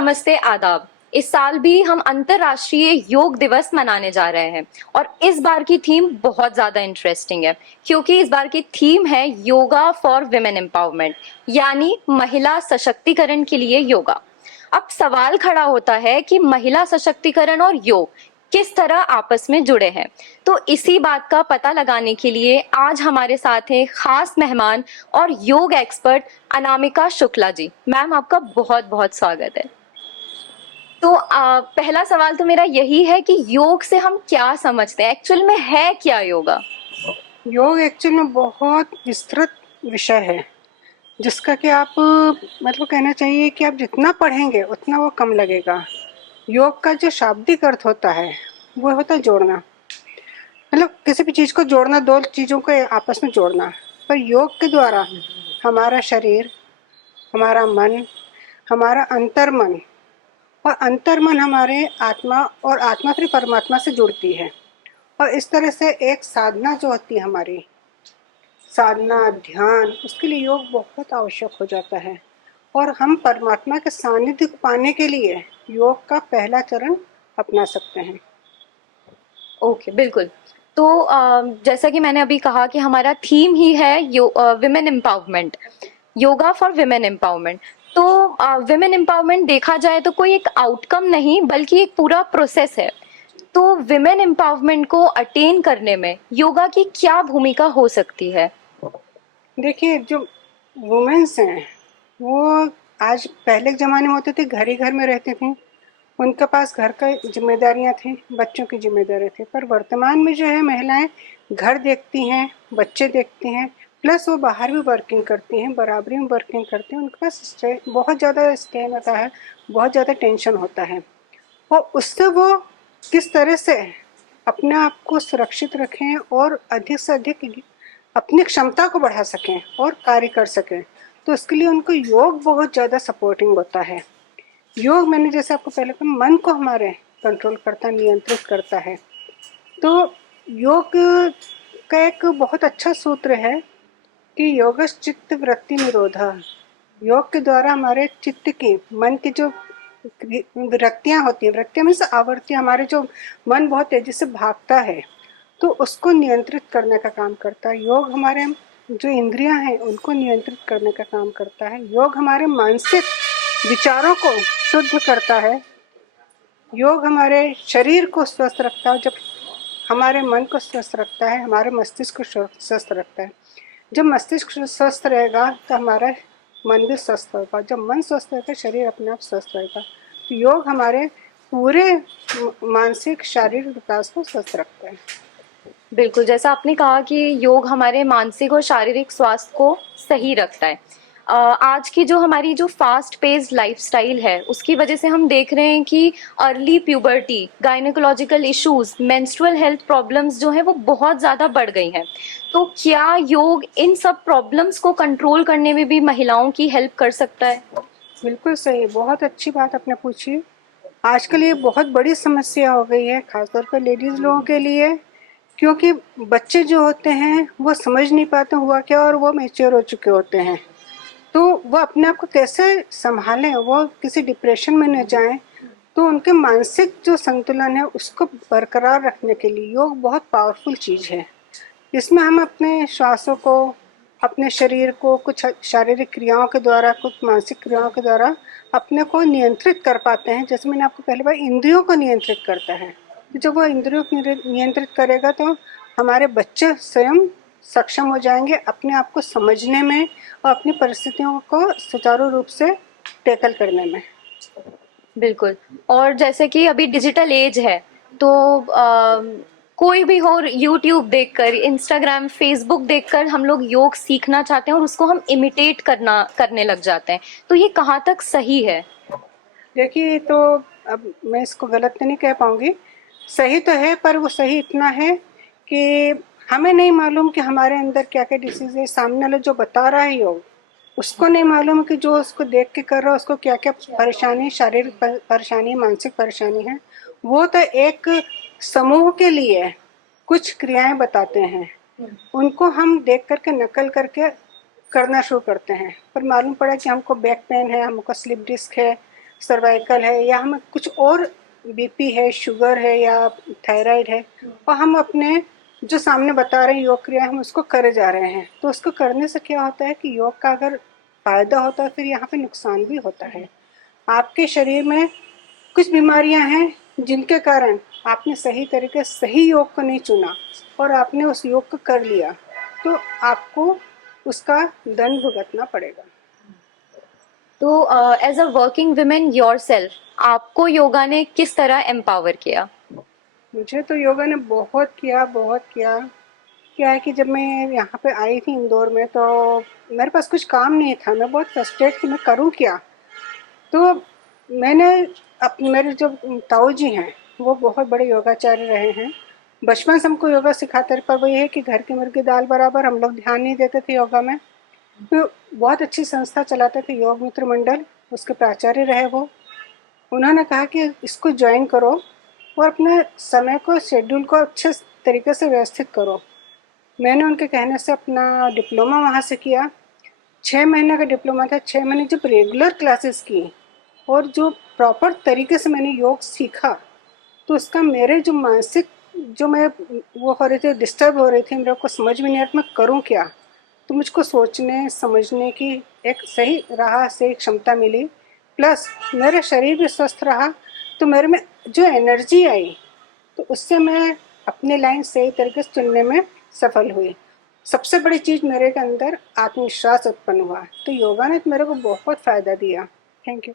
नमस्ते, आदाब। इस साल भी हम अंतर्राष्ट्रीय योग दिवस मनाने जा रहे हैं और इस बार की थीम बहुत ज्यादा इंटरेस्टिंग है क्योंकि इस बार की थीम है योगा फॉर विमेन एम्पावरमेंट, यानी महिला सशक्तिकरण के लिए योगा। अब सवाल खड़ा होता है कि महिला सशक्तिकरण और योग किस तरह आपस में जुड़े हैं। तो इसी बात का पता लगाने के लिए आज हमारे साथ हैं खास मेहमान और योग एक्सपर्ट अनामिका शुक्ला जी। मैम, आपका बहुत बहुत स्वागत है। तो पहला सवाल तो मेरा यही है कि योग से हम क्या समझते हैं, एक्चुअल में है क्या योगा? योग एक्चुअल में बहुत विस्तृत विषय है जिसका कि आप मतलब कहना चाहिए कि आप जितना पढ़ेंगे उतना वो कम लगेगा। योग का जो शाब्दिक अर्थ होता है वो होता है जोड़ना, मतलब किसी भी चीज़ को जोड़ना, दो चीज़ों को आपस में जोड़ना। पर योग के द्वारा हमारा शरीर, हमारा मन, हमारा अंतर्मन और अंतर्मन हमारे आत्मा और आत्मा फिर परमात्मा से जुड़ती है। और इस तरह से एक साधना जो होती है हमारी साधना, ध्यान, उसके लिए योग बहुत आवश्यक हो जाता है। और हम परमात्मा के सानिध्य को पाने के लिए योग का पहला चरण अपना सकते हैं। ओके, बिल्कुल। तो जैसा कि मैंने अभी कहा कि हमारा थीम ही है women empowerment, yoga for women empowerment. तो विमेन एम्पावरमेंट देखा जाए तो कोई एक आउटकम नहीं बल्कि एक पूरा प्रोसेस है। तो विमेन एम्पावरमेंट को अटेन करने में योगा की क्या भूमिका हो सकती है? देखिए, जो वुमेन्स हैं वो आज पहले के ज़माने में होते थे, घर ही घर में रहती थी, उनके पास घर का जिम्मेदारियां थी, बच्चों की जिम्मेदारी थी। पर वर्तमान में जो है महिलाएं घर देखती हैं, बच्चे देखती हैं, प्लस वो बाहर भी वर्किंग करती हैं, बराबरी में वर्किंग करती हैं। उनके पास बहुत ज़्यादा स्ट्रेन होता है, बहुत ज़्यादा टेंशन होता है। और उससे वो किस तरह से अपने आप को सुरक्षित रखें और अधिक से अधिक अपनी क्षमता को बढ़ा सकें और कार्य कर सकें, तो उसके लिए उनको योग बहुत ज़्यादा सपोर्टिंग होता है। योग, मैंने जैसे आपको पहले कहा, मन को हमारे कंट्रोल करता है, नियंत्रित करता है। तो योग का एक बहुत अच्छा सूत्र है कि योगश्चित्त वृत्ति निरोधा। योग के द्वारा हमारे चित्त की, मन की जो वृत्तियाँ होती हैं, वृत्तियाँ मीन्स आवृत्तियाँ, हमारे जो मन बहुत तेजी से भागता है तो उसको नियंत्रित करने का काम करता है। योग हमारे जो इंद्रियां हैं उनको नियंत्रित करने का काम करता है। योग हमारे मानसिक विचारों को शुद्ध करता है। योग हमारे शरीर को स्वस्थ रखता है। जब हमारे मन को स्वस्थ रखता है, हमारे मस्तिष्क को स्वस्थ रखता है। जब मस्तिष्क स्वस्थ रहेगा तो हमारा मन भी स्वस्थ होगा। जब मन स्वस्थ रहेगा, शरीर अपने आप स्वस्थ रहेगा। तो योग हमारे पूरे मानसिक शारीरिक विकास को स्वस्थ रखता है। बिल्कुल, जैसा आपने कहा कि योग हमारे मानसिक और शारीरिक स्वास्थ्य को सही रखता है। आज की जो हमारी जो फास्ट पेस्ड लाइफस्टाइल है उसकी वजह से हम देख रहे हैं कि early puberty, gynaecological issues, menstrual health problems जो है वो बहुत ज़्यादा बढ़ गई हैं। तो क्या योग इन सब प्रॉब्लम्स को कंट्रोल करने में भी महिलाओं की हेल्प कर सकता है? बिल्कुल सही, बहुत अच्छी बात आपने पूछी। आजकल ये बहुत बड़ी समस्या हो गई है, खासतौर पर लेडीज़ लोगों के लिए, क्योंकि बच्चे जो होते हैं वो समझ नहीं पाते हुआ क्या और वो मैच्योर हो चुके होते हैं। तो वो अपने आप को कैसे संभालें, वो किसी डिप्रेशन में न जाएं। तो उनके मानसिक जो संतुलन है उसको बरकरार रखने के लिए योग बहुत पावरफुल चीज़ है। इसमें हम अपने श्वासों को, अपने शरीर को कुछ शारीरिक क्रियाओं के द्वारा, कुछ मानसिक क्रियाओं के द्वारा अपने को नियंत्रित कर पाते हैं। जैसे मैंने आपको पहले बार इंद्रियों को नियंत्रित करता है। तो जब वो इंद्रियों को नियंत्रित करेगा तो हमारे बच्चे स्वयं सक्षम हो जाएंगे अपने आप को समझने में और अपनी परिस्थितियों को सुचारू रूप से टैकल करने में। बिल्कुल। और जैसे कि अभी डिजिटल एज है तो कोई भी हो, यूट्यूब देखकर, इंस्टाग्राम, फेसबुक देखकर हम लोग योग सीखना चाहते हैं और उसको हम इमिटेट करने लग जाते हैं। तो ये कहाँ तक सही है? देखिए, तो अब मैं इसको गलत तो नहीं कह पाऊंगी, सही तो है, पर वो सही इतना है कि हमें नहीं मालूम कि हमारे अंदर क्या क्या डिसीज है। सामने वाला जो बता रहा है योग, उसको नहीं मालूम कि जो उसको देख के कर रहा है उसको क्या क्या परेशानी, शारीरिक परेशानी, मानसिक परेशानी है। वो तो एक समूह के लिए कुछ क्रियाएं बताते हैं, उनको हम देख करके नकल करके करना शुरू करते हैं। पर मालूम पड़ा कि हमको बैक पेन है, हमको स्लिप डिस्क है, सर्वाइकल है या हमें कुछ और बीपी है, शुगर है या थायराइड है, और हम अपने जो सामने बता रहे हैं योग क्रिया हम उसको करे जा रहे हैं, तो उसको करने से क्या होता है कि योग का अगर फायदा होता है फिर यहाँ पे नुकसान भी होता है। आपके शरीर में कुछ बीमारियां हैं जिनके कारण आपने सही तरीके से सही योग को नहीं चुना और आपने उस योग को कर लिया, तो आपको उसका दंड भुगतना पड़ेगा। तो as a working women yourself, आपको योगा ने किस तरह एम्पावर किया? मुझे तो योगा ने बहुत किया, बहुत किया। क्या है कि जब मैं यहाँ पे आई थी इंदौर में, तो मेरे पास कुछ काम नहीं था, मैं बहुत फ्रस्ट्रेट थी, मैं करूँ क्या। तो मैंने मेरे जो ताऊ जी हैं वो बहुत बड़े योगाचार्य रहे हैं, बचपन से हमको योगा सिखाते रहे, पर वो ये है कि घर की मुर्गी दाल बराबर, हम लोग ध्यान नहीं देते थे योगा में। तो बहुत अच्छी संस्था चलाते थे योग मित्र मंडल, उसके प्राचार्य रहे वो। उन्होंने कहा कि इसको ज्वाइन करो और अपने समय को, शेड्यूल को अच्छे तरीके से व्यवस्थित करो। मैंने उनके कहने से अपना डिप्लोमा वहाँ से किया। 6 महीने का डिप्लोमा था। 6 महीने जब रेगुलर क्लासेस की और जो प्रॉपर तरीके से मैंने योग सीखा, तो उसका मेरे जो मानसिक, जो मैं वो हो रहे थे, डिस्टर्ब हो रही थी, मेरे को समझ में नहीं आ रहा मैं करूँ क्या, तो मुझको सोचने समझने की एक सही राह से क्षमता मिली, प्लस मेरा शरीर भी स्वस्थ रहा। तो मेरे में जो एनर्जी आई, तो उससे मैं अपने लाइन सही तरीके से चुनने में सफल हुई। सबसे बड़ी चीज़ मेरे के अंदर आत्मविश्वास उत्पन्न हुआ। तो योगा ने मेरे को बहुत फ़ायदा दिया। Thank you.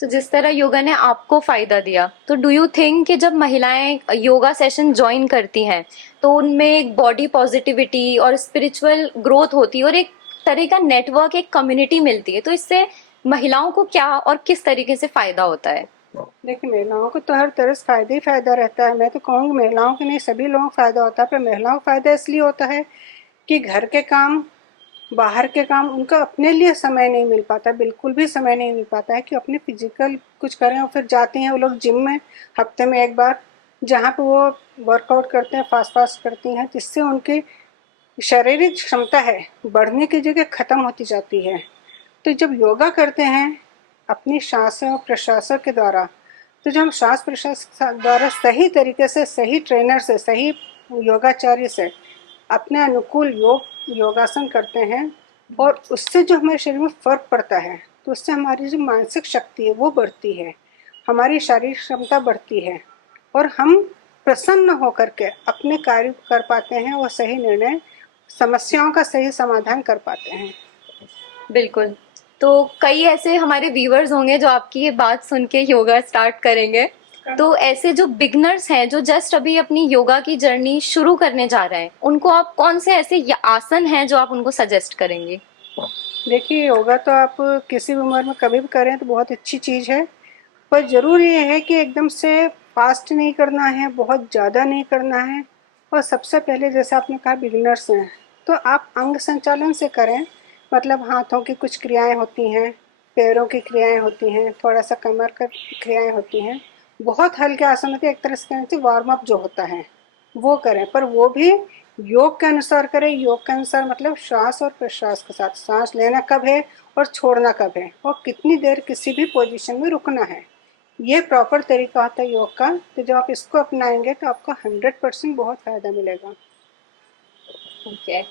तो जिस तरह योगा ने आपको फायदा दिया, तो डू यू थिंक कि जब महिलाएं योगा सेशन ज्वाइन करती हैं तो उनमें एक बॉडी पॉजिटिविटी और स्पिरिचुअल ग्रोथ होती है और एक तरह का नेटवर्क, एक कम्युनिटी मिलती है, तो इससे महिलाओं को क्या और किस तरीके से फायदा होता है? देखिए, महिलाओं को तो हर तरह से फ़ायदा ही फ़ायदा रहता है। मैं तो कहूँगी महिलाओं को नहीं, सभी लोगों को फ़ायदा होता है, पर महिलाओं को फ़ायदा इसलिए होता है कि घर के काम, बाहर के काम, उनका अपने लिए समय नहीं मिल पाता, बिल्कुल भी समय नहीं मिल पाता है कि अपने फिजिकल कुछ करें। और फिर जाती हैं वो लोग जिम में हफ्ते में एक बार, जहाँ पे वो वर्कआउट करते हैं, फास्ट फास्ट करती हैं, जिससे उनकी शारीरिक क्षमता है बढ़ने की जगह ख़त्म होती जाती है। तो जब योगा करते हैं अपनी सांसों और प्रश्वासों के द्वारा, तो जब हम श्वास प्रश्वास द्वारा सही तरीके से, सही ट्रेनर से, सही योगाचार्य से अपने अनुकूल योगासन करते हैं, और उससे जो हमारे शरीर में फ़र्क पड़ता है, तो उससे हमारी जो मानसिक शक्ति है वो बढ़ती है, हमारी शारीरिक क्षमता बढ़ती है, और हम प्रसन्न होकर के अपने कार्य कर पाते हैं और सही निर्णय, समस्याओं का सही समाधान कर पाते हैं। बिल्कुल। तो कई ऐसे हमारे व्यूअर्स होंगे जो आपकी ये बात सुन के योगा स्टार्ट करेंगे, तो ऐसे जो बिगनर्स हैं जो जस्ट अभी अपनी योगा की जर्नी शुरू करने जा रहे हैं, उनको आप कौन से ऐसे आसन हैं जो आप उनको सजेस्ट करेंगे? देखिए, योगा तो आप किसी भी उम्र में कभी भी करें तो बहुत अच्छी चीज़ है, पर ज़रूर ये है कि एकदम से फास्ट नहीं करना है, बहुत ज़्यादा नहीं करना है। और सबसे पहले जैसे आपने कहा बिगिनर्स हैं, तो आप अंग संचालन से करें, मतलब हाथों की कुछ क्रियाएं होती हैं, पैरों की क्रियाएं होती हैं, थोड़ा सा कमर का क्रियाएं होती हैं, बहुत हल्के आसन होते हैं, एक तरह से कहना चाहिए वार्म अप जो होता है वो करें, पर वो भी योग के अनुसार करें। योग के अनुसार मतलब श्वास और प्रश्वास के साथ, सांस लेना कब है और छोड़ना कब है, और कितनी देर किसी भी पोजीशन में रुकना है, ये प्रॉपर तरीका होता है योग का। तो जब आप इसको अपनाएंगे तो आपको 100% बहुत फ़ायदा मिलेगा। ठीक है।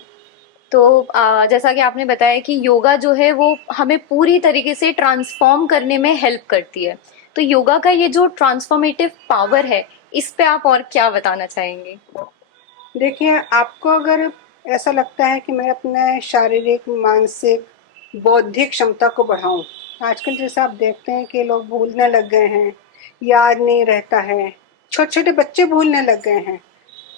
तो जैसा कि आपने बताया कि योगा जो है वो हमें पूरी तरीके से ट्रांसफॉर्म करने में हेल्प करती है, तो योगा का ये जो ट्रांसफॉर्मेटिव पावर है, इस पे आप और क्या बताना चाहेंगे? देखिए, आपको अगर ऐसा लगता है कि मैं अपने शारीरिक, मानसिक, बौद्धिक क्षमता को बढ़ाऊं, आजकल जैसे आप देखते हैं कि लोग भूलने लग गए हैं, याद नहीं रहता है, छोटे छोटे बच्चे भूलने लग गए हैं,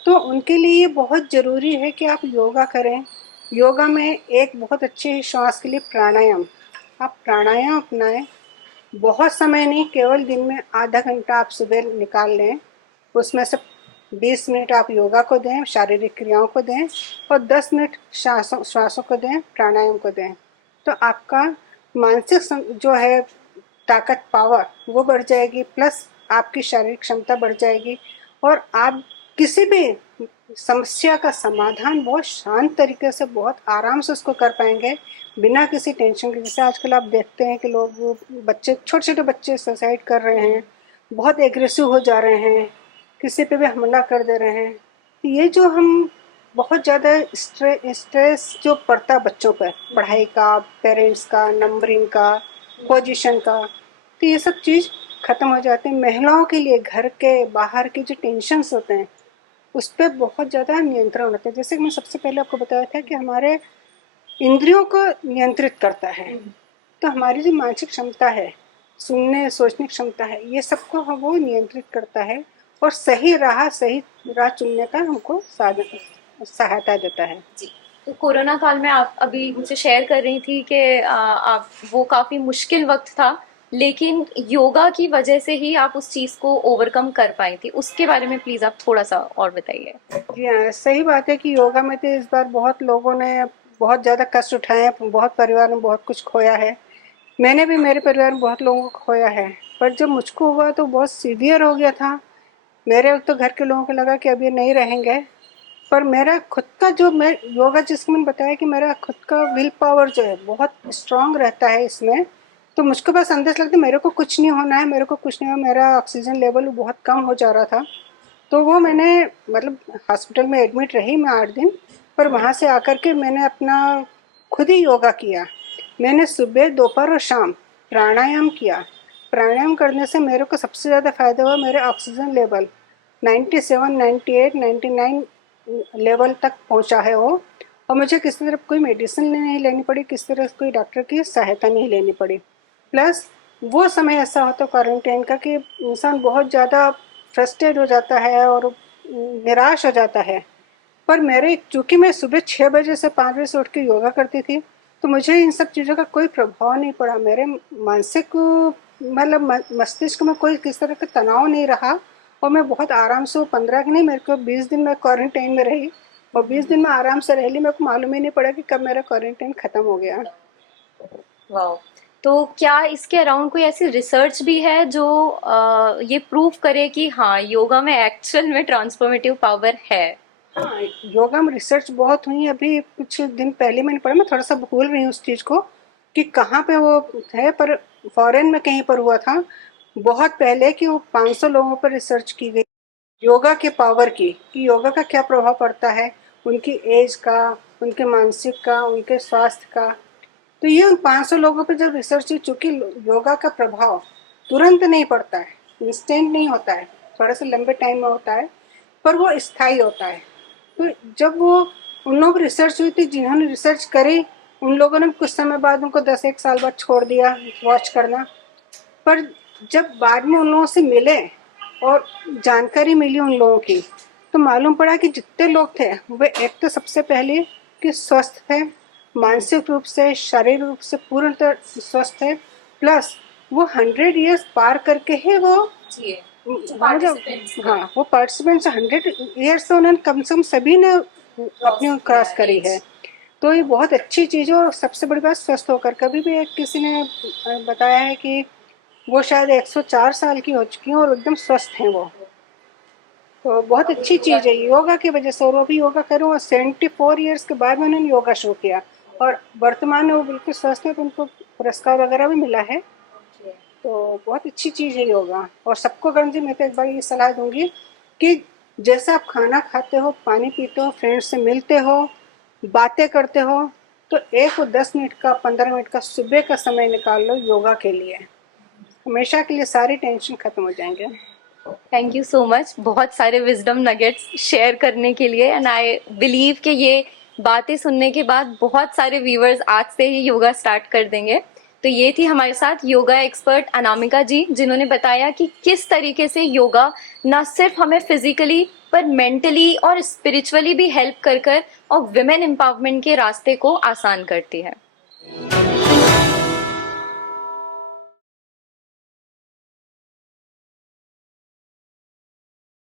तो उनके लिए ये बहुत ज़रूरी है कि आप योगा करें। योगा में एक बहुत अच्छे श्वास के लिए प्राणायाम, आप प्राणायाम अपनाएं। बहुत समय नहीं, केवल दिन में आधा घंटा आप सुबह निकाल लें, उसमें से 20 मिनट आप योगा को दें, शारीरिक क्रियाओं को दें, और 10 मिनट श्वासों को दें, प्राणायाम को दें। तो आपका मानसिक जो है ताकत, पावर, वो बढ़ जाएगी, प्लस आपकी शारीरिक क्षमता बढ़ जाएगी, और आप किसी भी समस्या का समाधान बहुत शांत तरीके से, बहुत आराम से उसको कर पाएंगे। बिना किसी टेंशन के। जैसे आजकल आप देखते हैं कि लोग बच्चे, छोटे छोटे बच्चे सुसाइड कर रहे हैं, बहुत एग्रेसिव हो जा रहे हैं, किसी पे भी हमला कर दे रहे हैं। तो ये जो हम बहुत ज़्यादा स्ट्रेस जो पड़ता है बच्चों पर, पढ़ाई का, पेरेंट्स का, नंबरिंग का, पोजीशन का, तो ये सब चीज़ ख़त्म हो जाती है। महिलाओं के लिए घर के बाहर के जो टेंशन्स होते हैं उस पर बहुत ज़्यादा नियंत्रण होता है। जैसे कि मैं सबसे पहले आपको बताया था कि हमारे इंद्रियों को नियंत्रित करता है, तो हमारी जो मानसिक क्षमता है, सुनने सोचने की क्षमता है, ये सबको वो नियंत्रित करता है और सही राह चुनने का हमको सहायता देता है। जी। तो कोरोना काल में आप अभी मुझसे शेयर कर रही थी कि आप, वो काफी मुश्किल वक्त था, लेकिन योगा की वजह से ही आप उस चीज को ओवरकम कर पाई थी। उसके बारे में प्लीज आप थोड़ा सा और बताइए। जी हाँ, सही बात है कि योगा में तो इस बार बहुत लोगों ने बहुत ज़्यादा कष्ट उठाए हैं, बहुत परिवार में बहुत कुछ खोया है। मैंने भी मेरे परिवार में बहुत लोगों को खोया है, पर जब मुझको हुआ तो बहुत सीवियर हो गया था। मेरे तो घर के लोगों को लगा कि अब ये नहीं रहेंगे, पर मेरा खुद का जो, मैं योगा जिसको मैंने बताया कि मेरा खुद का विल पावर जो है बहुत स्ट्रांग रहता है इसमें। तो मुझको बस अंदर से लगता है मेरे को कुछ नहीं होना है, मेरे को कुछ नहीं हो, मेरा ऑक्सीजन लेवल बहुत कम हो जा रहा था। तो वो मैंने, मतलब हॉस्पिटल में एडमिट रही मैं 8 दिन, पर वहाँ से आकर के मैंने अपना खुद ही योगा किया। मैंने सुबह, दोपहर और शाम प्राणायाम किया। प्राणायाम करने से मेरे को सबसे ज़्यादा फ़ायदा हुआ, मेरे ऑक्सीजन लेवल 97, 98, 99 लेवल तक पहुंचा है वो। और मुझे किसी तरह कोई मेडिसिन नहीं लेनी पड़ी, किसी तरह कोई डॉक्टर की सहायता नहीं लेनी पड़ी। प्लस वो समय ऐसा होता क्वारंटाइन का कि इंसान बहुत ज़्यादा फ्रस्ट्रेट हो जाता है और निराश हो जाता है। पर मेरे, चूँकि मैं सुबह 6 बजे से 5 बजे से उठ के योगा करती थी, तो मुझे इन सब चीज़ों का कोई प्रभाव नहीं पड़ा। मेरे मानसिक, मतलब मस्तिष्क में कोई किस तरह का तनाव नहीं रहा और मैं बहुत आराम से, वो 15 की नहीं, मेरे को 20 दिन मैं क्वारंटाइन में रही और 20 दिन में आराम से रह ली। मेरे को मालूम ही नहीं पड़ा कि कब मेरा क्वारंटाइन ख़त्म हो गया। वाह। तो क्या इसके अराउंड कोई ऐसी रिसर्च भी है जो ये प्रूव करे कि हाँ, योगा में एक्चुअल में ट्रांसफॉर्मेटिव पावर है? हाँ, योगा में रिसर्च बहुत हुई। अभी कुछ दिन पहले मैंने पढ़ा, मैं थोड़ा सा भूल रही हूँ उस चीज़ को कि कहाँ पे वो है, पर फॉरेन में कहीं पर हुआ था बहुत पहले कि वो 500 लोगों पर रिसर्च की गई योगा के पावर की, कि योगा का क्या प्रभाव पड़ता है उनकी एज का, उनके मानसिक का, उनके स्वास्थ्य का। तो ये उन 500 लोगों पर जब रिसर्च हुई, चूँकि योगा का प्रभाव तुरंत नहीं पड़ता है, इंस्टेंट नहीं होता है, थोड़ा सा लंबे टाइम में होता है, पर वो स्थायी होता है। तो जब वो उन लोगों पर रिसर्च हुई थी, जिन्होंने रिसर्च करी, उन लोगों ने कुछ समय बाद उनको 10-1 साल बाद छोड़ दिया वॉच करना। पर जब बाद में उन लोगों से मिले और जानकारी मिली उन लोगों की, तो मालूम पड़ा कि जितने लोग थे वे, एक तो सबसे पहले कि स्वस्थ थे, मानसिक रूप से, शारीरिक रूप से पूर्णतः स्वस्थ थे। प्लस वो 100 ईयर्स पार करके ही वो, जी, हाँ, वो पार्टिसिपेंट्स 100 ईयर्स से उन्होंने कम से कम सभी ने अपनी क्रॉस करी है। तो ये बहुत अच्छी चीज़ है। और सबसे बड़ी बात, स्वस्थ होकर, कभी भी एक किसी ने बताया है कि वो शायद 104 साल की हो चुकी हैं और एकदम स्वस्थ हैं वो। तो बहुत अच्छी चीज़ है योगा की वजह से। और वो भी योगा करूँ, और 74 ईयर्स के बाद में उन्होंने योगा शुरू किया और वर्तमान में वो बिल्कुल स्वस्थ है, तो उनको पुरस्कार वगैरह भी मिला है। तो बहुत अच्छी चीज़ है योगा, और सबको करना चाहिए। मैं तो एक बार ये सलाह दूंगी कि जैसे आप खाना खाते हो, पानी पीते हो, फ्रेंड्स से मिलते हो, बातें करते हो, तो 10 मिनट का, 15 मिनट का सुबह का समय निकाल लो योगा के लिए। हमेशा के लिए सारी टेंशन खत्म हो जाएंगे। थैंक यू सो मच, बहुत सारे विजडम नगेट्स शेयर करने के लिए। एंड आई बिलीव कि ये बातें सुनने के बाद बहुत सारे व्यूअर्स आज से ही योगा स्टार्ट कर देंगे। तो ये थी हमारे साथ योगा एक्सपर्ट अनामिका जी, जिन्होंने बताया कि किस तरीके से योगा ना सिर्फ हमें फिजिकली पर मेंटली और स्पिरिचुअली भी हेल्प कर और विमेन एम्पावरमेंट के रास्ते को आसान करती है।